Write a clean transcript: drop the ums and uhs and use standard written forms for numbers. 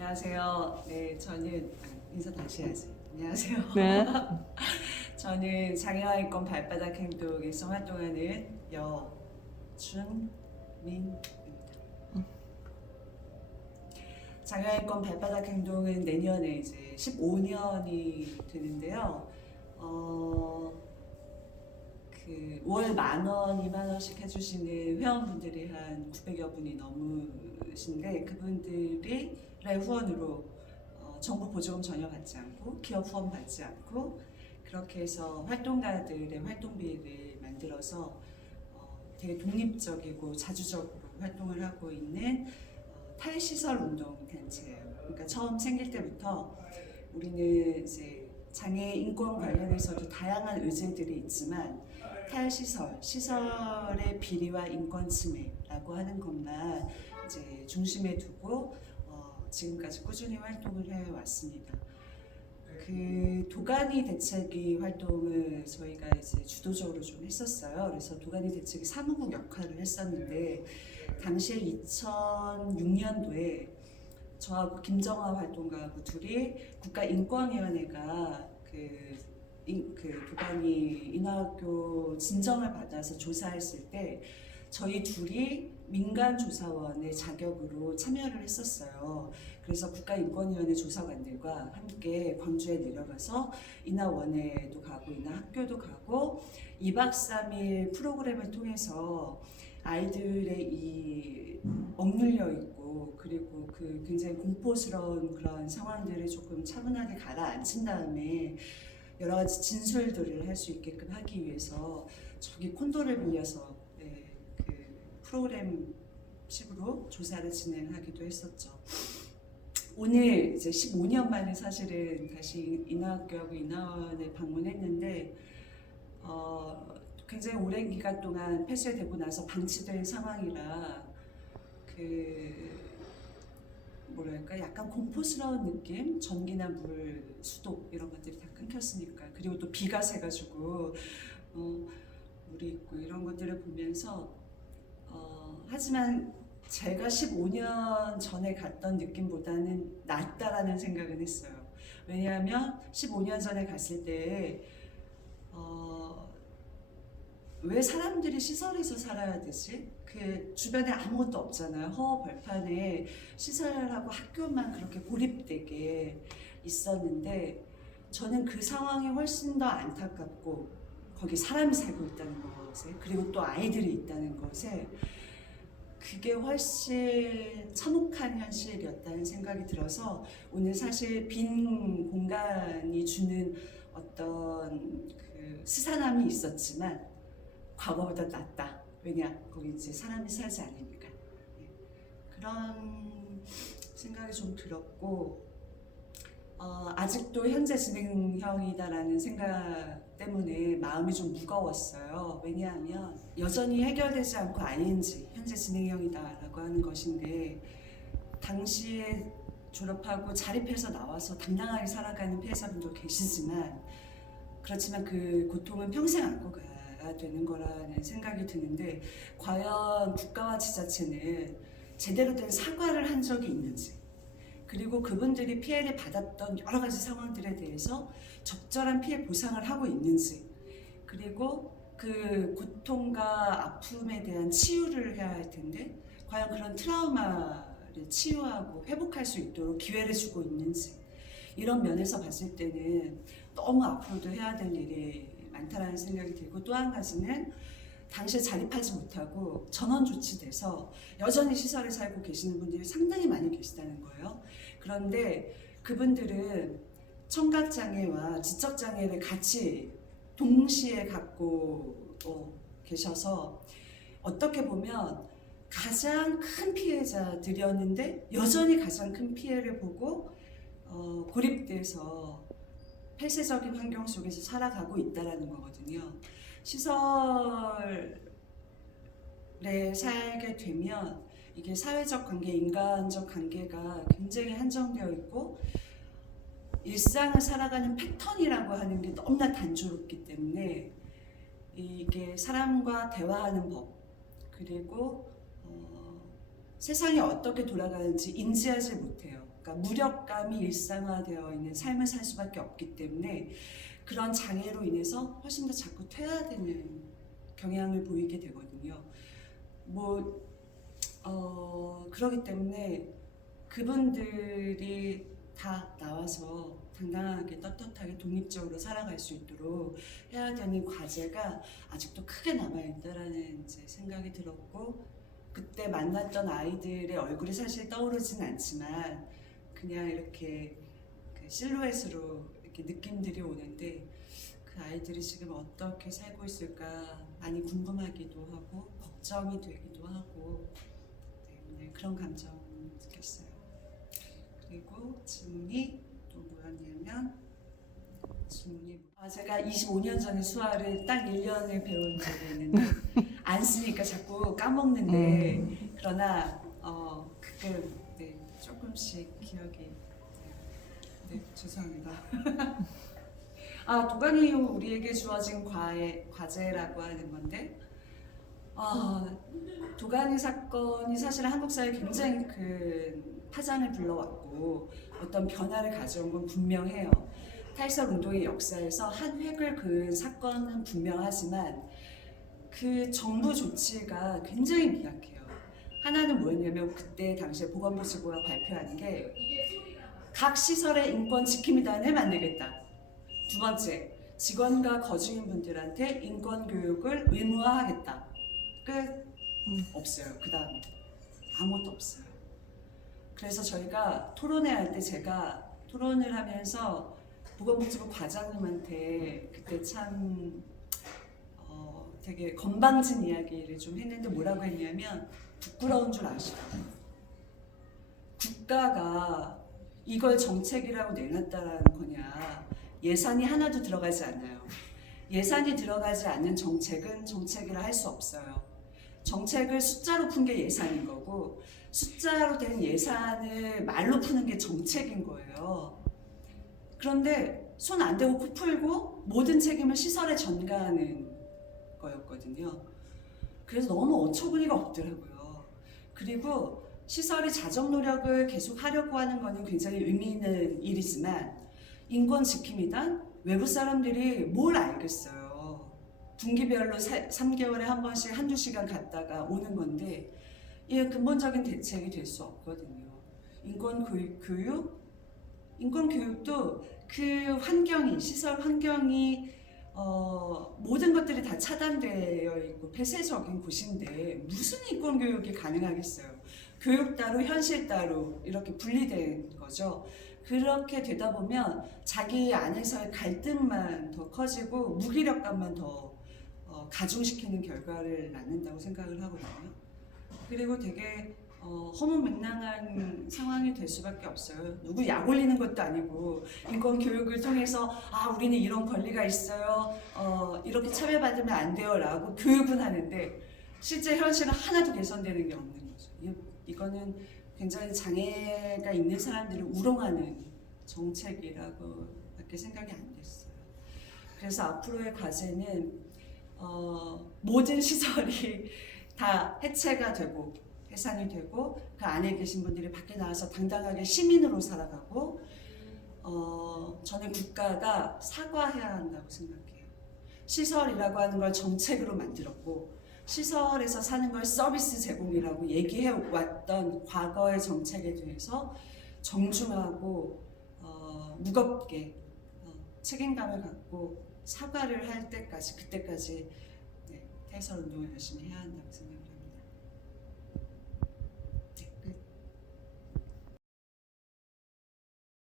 안녕하세요. 네, 저는 인사 다시 해야지. 안녕하세요. 네. 저는 장애아인권 발바닥 행동에서 활동하는 여준민입니다. 장애아인권 발바닥 행동은 내년에 이제 15년이 되는데요. 월 10,000원, 20,000원씩 해주시는 회원분들이 한 900여 분이 넘으신데 그분들의 후원으로 정부 보조금 전혀 받지 않고 기업 후원 받지 않고 그렇게 해서 활동가들의 활동비를 만들어서 되게 독립적이고 자주적으로 활동을 하고 있는 탈시설 운동 단체예요. 그러니까 처음 생길 때부터 우리는 이제 장애 인권 관련해서도 다양한 의제들이 있지만 탈시설, 시설의 비리와 인권 침해라고 하는 것만 이제 중심에 두고 지금까지 꾸준히 활동을 해왔습니다. 그 도가니 대책위 활동을 저희가 이제 주도적으로 좀 했었어요. 그래서 도가니 대책위 사무국 역할을 했었는데 당시에 2006년도에 저하고 김정아 활동가하고 둘이 국가인권위원회가 그 도가니 인하학교 진정을 받아서 조사했을 때 저희 둘이 민간조사원의 자격으로 참여를 했었어요. 그래서 국가인권위원회 조사관들과 함께 광주에 내려가서 인하원회도 가고 인하학교도 가고 2박 3일 프로그램을 통해서 아이들의 이 억눌려 있고 그리고 그 굉장히 공포스러운 그런 상황들을 조금 차분하게 가라앉힌 다음에 여러 가지 진술들을 할 수 있게끔 하기 위해서 저기 콘도를 빌려서 그 프로그램 식으로 조사를 진행하기도 했었죠. 오늘 이제 15년 만에 사실은 다시 인하학교하고 인하원을 방문했는데 굉장히 오랜 기간 동안 폐쇄되고 나서 방치된 상황이라 뭐랄까 약간 공포스러운 느낌, 전기나 물, 수도 이런 것들이 다 끊겼으니까 그리고 또 비가 새가지고 물이 있고 이런 것들을 보면서 하지만 제가 15년 전에 갔던 느낌보다는 낫다라는 생각은 했어요. 왜냐하면 15년 전에 갔을 때 왜 사람들이 시설에서 살아야 되지? 그 주변에 아무것도 없잖아요. 허허벌판에 시설하고 학교만 그렇게 고립되게 있었는데 저는 그 상황이 훨씬 더 안타깝고 거기 사람이 살고 있다는 것에 그리고 또 아이들이 있다는 것에 그게 훨씬 참혹한 현실이었다는 생각이 들어서 오늘 사실 빈 공간이 주는 어떤 그 스산함이 있었지만 과거보다 낫다. 왜냐? 거기 이제 사람이 살지 않으니까. 그런 생각이 좀 들었고 아직도 현재 진행형이다라는 생각 때문에 마음이 좀 무거웠어요. 왜냐하면 여전히 해결되지 않고 ING, 현재 진행형이다라고 하는 것인데 당시에 졸업하고 자립해서 나와서 당당하게 살아가는 피해자분도 계시지만 그렇지만 그 고통은 평생 안고 가야 되는 거라는 생각이 드는데 과연 국가와 지자체는 제대로 된 사과를 한 적이 있는지 그리고 그분들이 피해를 받았던 여러 가지 상황들에 대해서 적절한 피해 보상을 하고 있는지 그리고 그 고통과 아픔에 대한 치유를 해야 할 텐데 과연 그런 트라우마를 치유하고 회복할 수 있도록 기회를 주고 있는지 이런 면에서 봤을 때는 너무 앞으로도 해야 될 일이 많다라는 생각이 들고 또 한 가지는 당시에 자립하지 못하고 전원 조치돼서 여전히 시설에 살고 계시는 분들이 상당히 많이 계시다는 거예요. 그런데 그분들은 청각장애와 지적장애를 같이 동시에 갖고 계셔서 어떻게 보면 가장 큰 피해자들이었는데 여전히 가장 큰 피해를 보고 고립돼서 폐쇄적인 환경 속에서 살아가고 있다는 거거든요. 시설에 살게 되면 이게 사회적 관계, 인간적 관계가 굉장히 한정되어 있고 일상을 살아가는 패턴이라고 하는 게 너무나 단조롭기 때문에 이게 사람과 대화하는 법 그리고 세상이 어떻게 돌아가는지 인지하지 못해요. 그러니까 무력감이 일상화되어 있는 삶을 살 수밖에 없기 때문에 그런 장애로 인해서 훨씬 더 자꾸 퇴화되는 경향을 보이게 되거든요. 그러기 때문에 그분들이 다 나와서 당당하게 떳떳하게 독립적으로 살아갈 수 있도록 해야 되는 과제가 아직도 크게 남아있다라는 이제 생각이 들었고, 그때 만났던 아이들의 얼굴이 사실 떠오르진 않지만 그냥 이렇게 그 실루엣으로 이렇게 느낌들이 오는데, 그 아이들이 지금 어떻게 살고 있을까 많이 궁금하기도 하고 걱정이 되기도 하고, 네, 그런 감정 느꼈어요. 그리고 질문이 또 뭐였냐면, 제가 25년 전에 수화를 딱 1년을 배운 적이 있는데 안 쓰니까 자꾸 까먹는데, 그러나 가끔 조금씩 기억이 죄송합니다. 도가니 이후 우리에게 주어진 과제라고 하는 건데, 도가니 사건이 사실 한국 사회에 굉장히 큰 파장을 불러왔고 어떤 변화를 가져온 건 분명해요. 탈선 운동의 역사에서 한 획을 그은 사건은 분명하지만 그 정부 조치가 굉장히 미약해요. 하나는 뭐였냐면, 그때 당시에 보건복지부가 발표한 게 각 시설의 인권 지킴이단을 만들겠다. 두 번째, 직원과 거주인분들한테 인권 교육을 의무화하겠다. 끝. 없어요. 그 다음에 아무것도 없어요. 그래서 저희가 토론회 할 때, 제가 토론을 하면서 보건복지부 과장님한테 그때 참 되게 건방진 이야기를 좀 했는데, 뭐라고 했냐면 부끄러운 줄 아시라고. 국가가 이걸 정책이라고 내놨다라는 거냐. 예산이 하나도 들어가지 않아요. 예산이 들어가지 않는 정책은 정책이라 할 수 없어요. 정책을 숫자로 푼 게 예산인 거고, 숫자로 된 예산을 말로 푸는 게 정책인 거예요. 그런데 손 안 대고 코 풀고 모든 책임을 시설에 전가하는 거였거든요. 그래서 너무 어처구니가 없더라고요. 그리고 시설이 자정 노력을 계속 하려고 하는 거는 굉장히 의미 있는 일이지만, 인권 지킴이단 외부 사람들이 뭘 알겠어요. 분기별로 3개월에 한 번씩 한두 시간 갔다가 오는 건데, 이게 근본적인 대책이 될 수 없거든요. 인권 교육도 그 환경이, 시설 환경이 모든 것들이 다 차단되어 있고 폐쇄적인 곳인데 무슨 인권 교육이 가능하겠어요. 교육 따로 현실 따로 이렇게 분리된 거죠. 그렇게 되다 보면 자기 안에서의 갈등만 더 커지고 무기력감만 더 가중시키는 결과를 낳는다고 생각을 하거든요. 그리고 되게 허무맹랑한 상황이 될 수밖에 없어요. 누구 약 올리는 것도 아니고, 인권 교육을 통해서 우리는 이런 권리가 있어요, 이렇게 차별받으면 안 돼요 라고 교육은 하는데 실제 현실은 하나도 개선되는 게 없는 거죠. 이거는 굉장히 장애가 있는 사람들을 우롱하는 정책이라고 밖에 생각이 안 됐어요. 그래서 앞으로의 과제는 모든 시설이 다 해체가 되고 해산이 되고, 그 안에 계신 분들이 밖에 나와서 당당하게 시민으로 살아가고, 저는 국가가 사과해야 한다고 생각해요. 시설이라고 하는 걸 정책으로 만들었고, 시설에서 사는 걸 서비스 제공이라고 얘기해 왔던 과거의 정책에 대해서 정중하고 무겁게 책임감을 갖고 사과를 할 때까지, 그때까지 탈선 운동을 열심히 해야 한다.